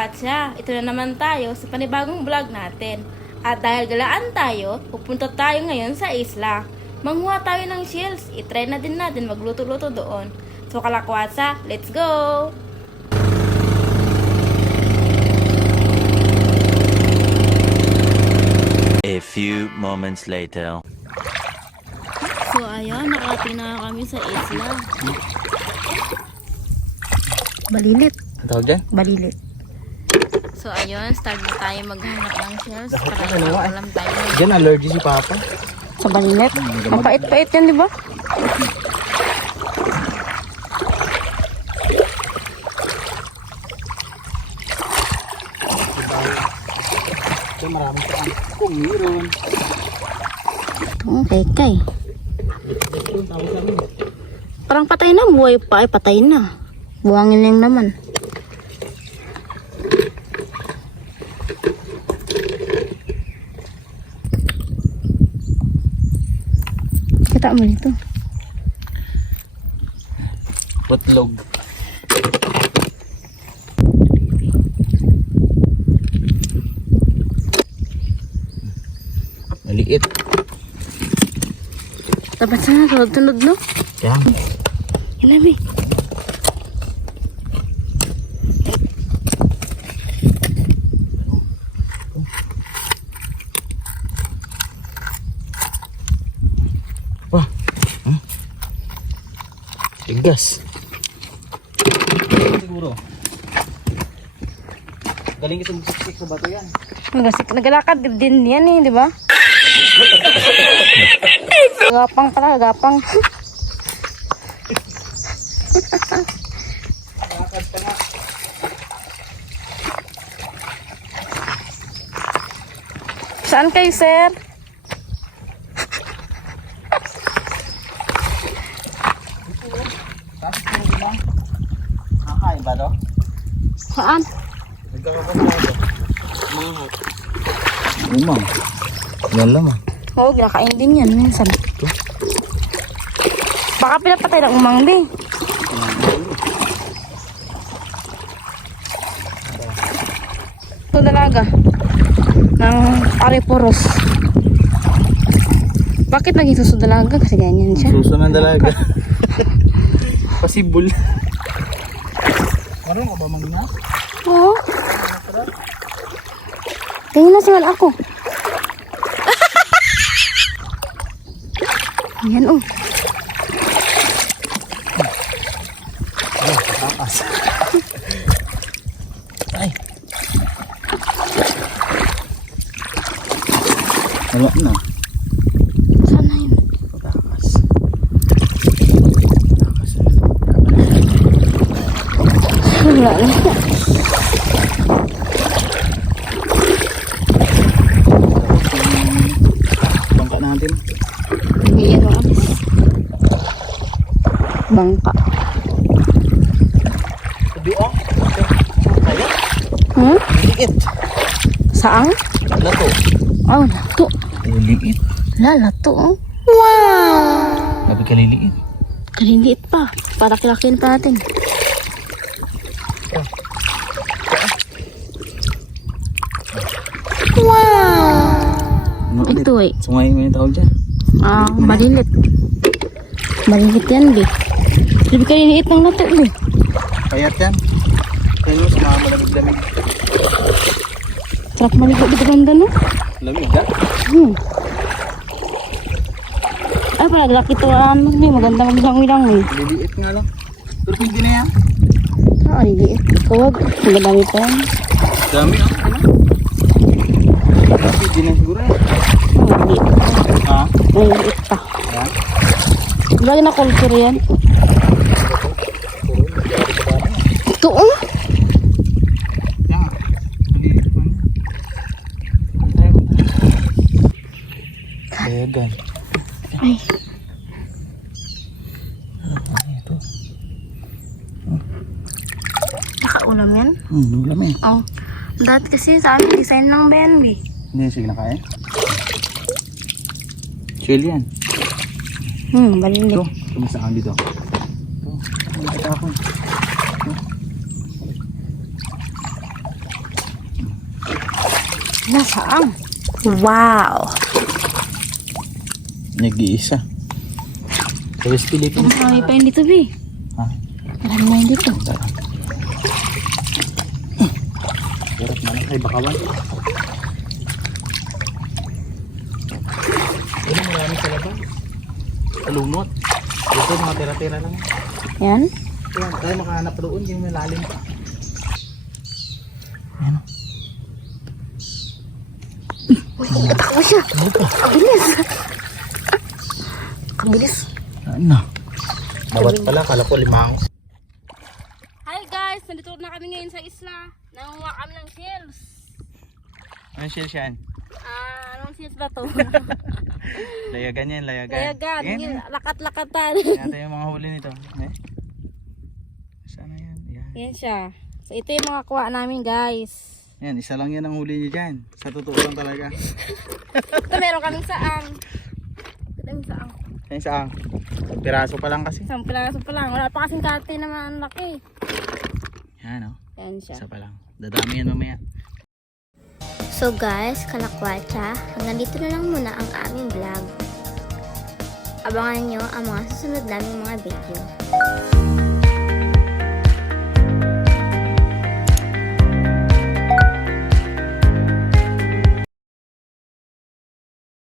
kalakwatsa, ito na naman tayo sa panibagong vlog natin. At dahil galaan tayo, pupunta tayo ngayon sa isla. Manguha tayo ng shells, itry na din natin magluto-luto doon. So kalakwatsa, let's go! A few moments later. So ayun, nakating na kami sa isla. Balilit. Ang tawag dyan? Balilit. So ayun, start na tayo maghanap ng shells para alam tayo. Dyan, allergy si Papa. Sa balilit. Mapait-pait yan, di ba? Dyan, maraming saan. Kung meron. Okay, kay. Parang patay na, buhay pa. Ay, patay na. Buhangin lang naman. Kita mo dito. Putlog. Maliit. Dapat sana tunod no? Yan. Ilami. Wah. Tigas. Siguro. Galing kita magsiksik sa bato yan. Nagalakad din yan eh, di ba? Gapang pala, gapang. Lakad pa nga. Saan kayo, sir? Tapos puro lang. Kakain ba to? Saan? Nagkakapasado. Manghak. Umang. Yan lang ah. Oo, ginakain din yan minsan. Baka pinapatay ng umangbi. Ito dalaga ng pare-poros. Bakit naging susudalaga? Kasi ganyan siya. Suso ng dalaga. Pasibol. Marunong ka ba mangina? Oo. Tingin na siya ako. Ayan oh. Ay, katakas. Ay. Wala na. Saan na yun? Katakas. Wala na. Bangka natin. Iyan mo amis. Bangka. Sabi oh. Kaya? Hmm? Liit. Saang? Lato. Oh, lato. Liit. Lato oh. Wow! Sabi ka liliit. Kaliliit pa. Para kilakin pa natin. Wow! Ito eh. Sungay mo yung tawag dyan. Malilit. Malilit yan, be. Sabi kaliliit ng lato, be. Payat yan. Kaya mo sa mga malamig-lamig. Sarap maligo dito banda, no? Lamig ka? Ay, pala, laki to, be. Maganda mabilang-bilang, eh. Liliit nga lang. Pero pwede na yan. Liliit. Huwag. Magadami pa yan. Dami ah. Pwede na siguro yan. Liliit. Ha? Liliit pa. Yan. Lagi na culture yan. Ito, oh. Yan. Liliit pa yan. Kaya gan. Ay. Ito. Nakaulam yan? Ulam eh. Oh. Dati kasi sa amin, design ng BNB. Hindi, sige na kaya. Chill yan. Balilit. Ito, tumasaan dito. Ito, nakita ako. Nasaan? Wow! Nag-iisa. Sa West Philippines. Marami pa yun dito, Bi. Ha? Marami na yun dito. Sarap naman. Ay, bakawan. Ayun, marami sa labas. Sa lumot. Ito, mga tira-tira lang. Yan. Ayan, tayo makahanap doon. Yung may lalim pa. Ayan. Natakbo siya. Kabilis. Kabilis. Ano? Bawat pala, kala ko limang. Hi guys! Nandito na kami ngayon sa isla. Nangunguha kami ng shells. Anong shells yan? Anong shells ba to? Layagan yan, layagan. Layagan. Yan. Lakat-lakatan. Yan tayo yung mga huli nito. Eh? Sana yan. Yan. Yan siya. So ito yung mga kuha namin guys. Yan, isa lang yan ang huli niya dyan. Sa totoo lang talaga. Ito meron kaming saang. Ito yung saang. Yan saan? Piraso pa lang kasi. Isang piraso pa lang. Wala pa kasing karte naman ang laki. Yan o. Yan siya. Isa pa lang. Dadami yan mamaya. So guys, kalakwatsa, hanggang dito na lang muna ang aming vlog. Abangan nyo ang mga susunod naming mga video.